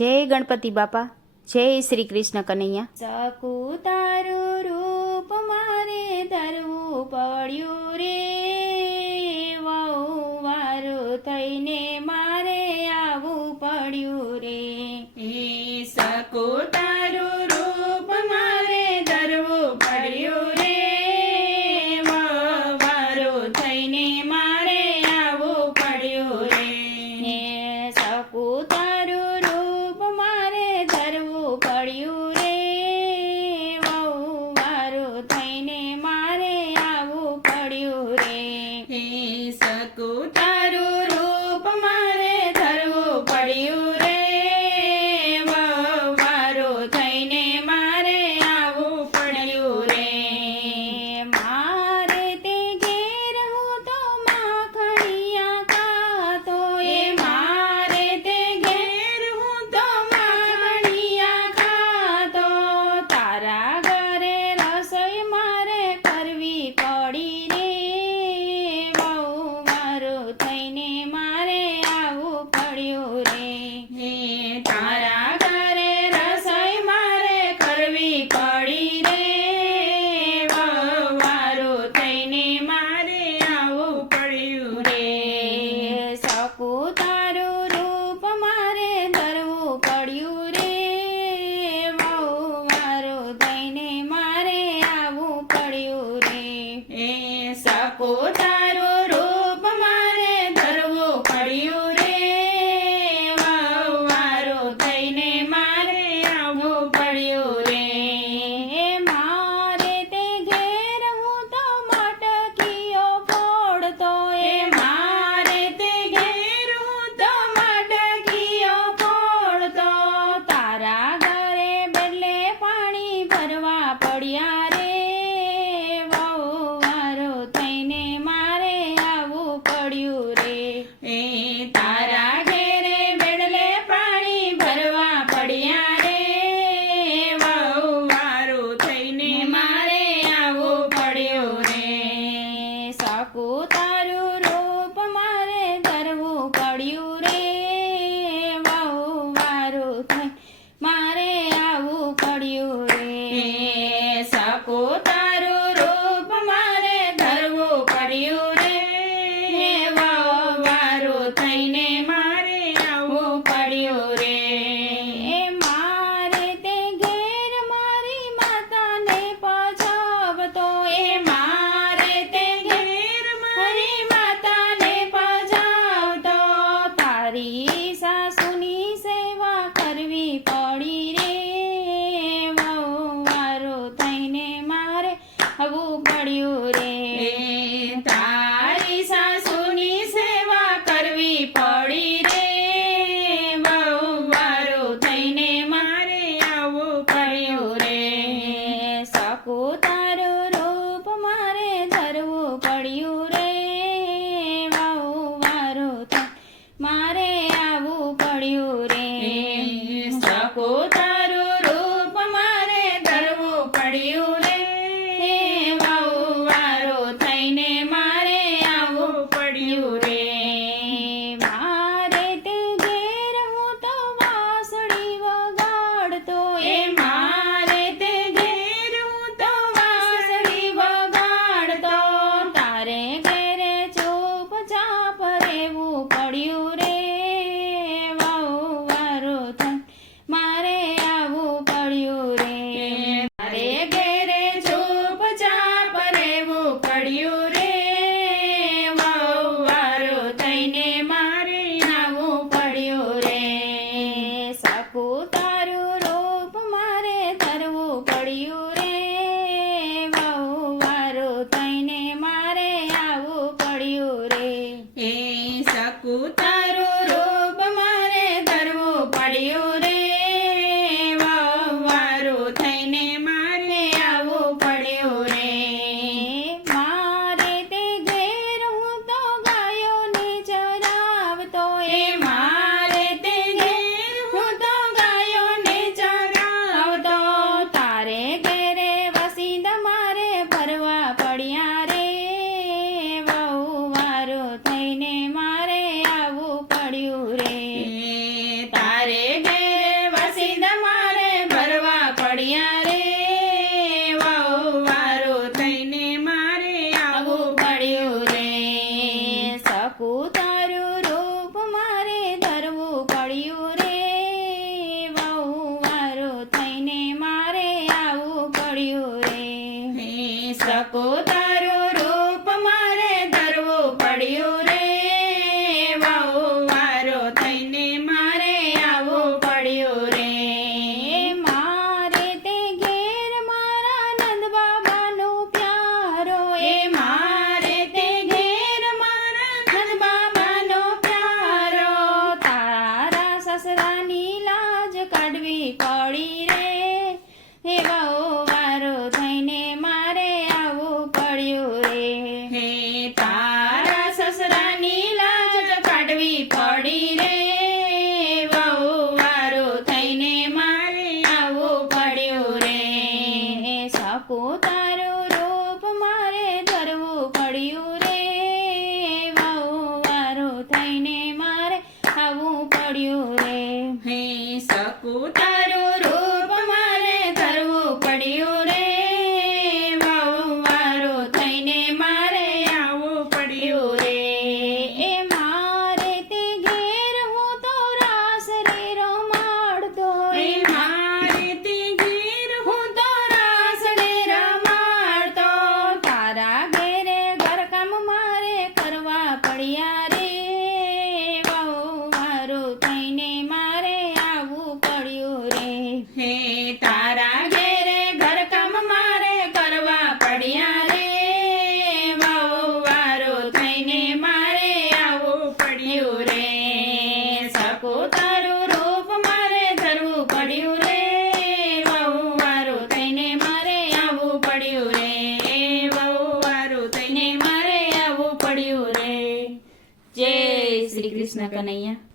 જય ગણપતિ બાપા, જય શ્રી કૃષ્ણ કનૈયા। સકુ તારું રૂપ મારે ધરવું પડ્યું રે, વહુ વારું થઈને મારે આવવું પડ્યું રે। સકુ તારું રૂપ મારે ધરવું પડ્યું રે, વહુ વારું થઈને મારે આવવું પડ્યું રે। સકુ તારું રૂપ મારે ધરવું પડ્યું રે, વહુ વારું થઈને મારે આવવું પડ્યું રે। સકુ તારું રૂપ મારે ધરવું પડ્યું રે, વહુ વારું થઈને મારે આવવું પડ્યું રે। મારે તે ઘેર હું તો માખણિયા ખાતો, મારે તે ઘેર હું તો માખણિયા ખાતો, તારા ઘરે રસોઈ મારે કરવી પડી રે, વહુ વારું થઈને મારે આવવું પડ્યું રે। તારા ઘરે રસોઈ મારે કરવી પડી રે, વહુ વારું થઈને મારે આવવું પડ્યું રે। સકુ તારું રૂપ મારે ધરવું પડ્યું રે, વહુ વારું થઈને મારે આવવું પડ્યું રે। સકુ તારું રૂપ મારે ધરવું પડ્યું રે, વહુ વારું થઈને મારે આવવું પડ્યું રે। મારે તે ઘેર હું તો મટકીઓ ફોડતો, મારે તે ઘેર હું તો મટકીઓ ફોડતો, તારા ઘરે બદલે પાણી ભરવા પડ્યા રે, વહુ વારું થઈને મારે આવવું પડ્યું રે। તારા ઘેરે બેડલે પાણી ભરવા પડ્યા રે, વહુ વારું થઈને મારે આવવું પડ્યું રે। સકુ તારું રૂપ મારે ધરવું પડ્યું રે, વહુ વારું થઈ મારે આવવું પડ્યું રે। સકુ તારું રૂપ મારે ધરવું પડ્યું રે, વહુ વારું થઈને મારે આવવું પડ્યું રે। મારે તે ઘેર મારી માતાને પજાવતો, મારે તે ઘેર મારી માતાને પજાવતો, તારી સાસુની સેવા કરવી પડી રે, વહુ વારું થઈને મારે આવવું પડ્યું રે। તારી સાસુની સેવા કરવી પડી રે, વહુ વારું થઈને મારે આવવું પડ્યું રે। સકુ તારું રૂપ મારે ધરવું પડ્યું રે, વહુ વારું થઈ મારે આવવું પડ્યું રે। સકુ તારું રૂપ મારે ધરવું પડ્યું રે, વહુ વારું થઈને મારે આવવું પડ્યું રે। મારે તે ઘેર હું તો વાંસળી વગાડતો, મારે તે ઘેર હું તો વાંસળી વગાડતો, તારે ઘેરે ચૂપચાપ રહેવું પડ્યું રે, વહુ વારું થઈ મારે આવવું પડ્યું રે। તારે ઘેરે ચૂપચાપ રહેવું પડ્યું રે, વહુ વારું થઈને મારે આવવું પડ્યું રે। સકુ તારું રૂપ મારે ધરવું પડ્યું રે, વહુ વારું થઈને મારે આવવું પડ્યું રે। સકુ તારું રૂપ મારે ધરવું પડ્યું રે, વહુ વારું થઈને મારે આવવું પડ્યું રે। મારે તે ઘેર હું તો ગાયોને ચરાવતો, મારે તે ઘેર હું તો ગાયોને ચરાવતો, તારે ઘેરે વસીંદ મારે ભરવા પડ્યા રે, વહુ વારું થઈને મારે આવવું પડ્યું રે। તારે ઘેરે પડ્યા રે વહુવારો થઈને મારે આવવું પડ્યું રે હે તારા ઘેરે ઘરકામ મારે કરવા પડ્યા રે વહુવારો થઈને મારે આવવું પડ્યું રે સકો તારું રૂપ મારે ધરવું પડ્યું રે વહુવારો થઈને મારે આવવું પડ્યું રે વહુવારો થઈને મારે આવવું પડ્યું રે જય શ્રી કૃષ્ણ કનૈયા.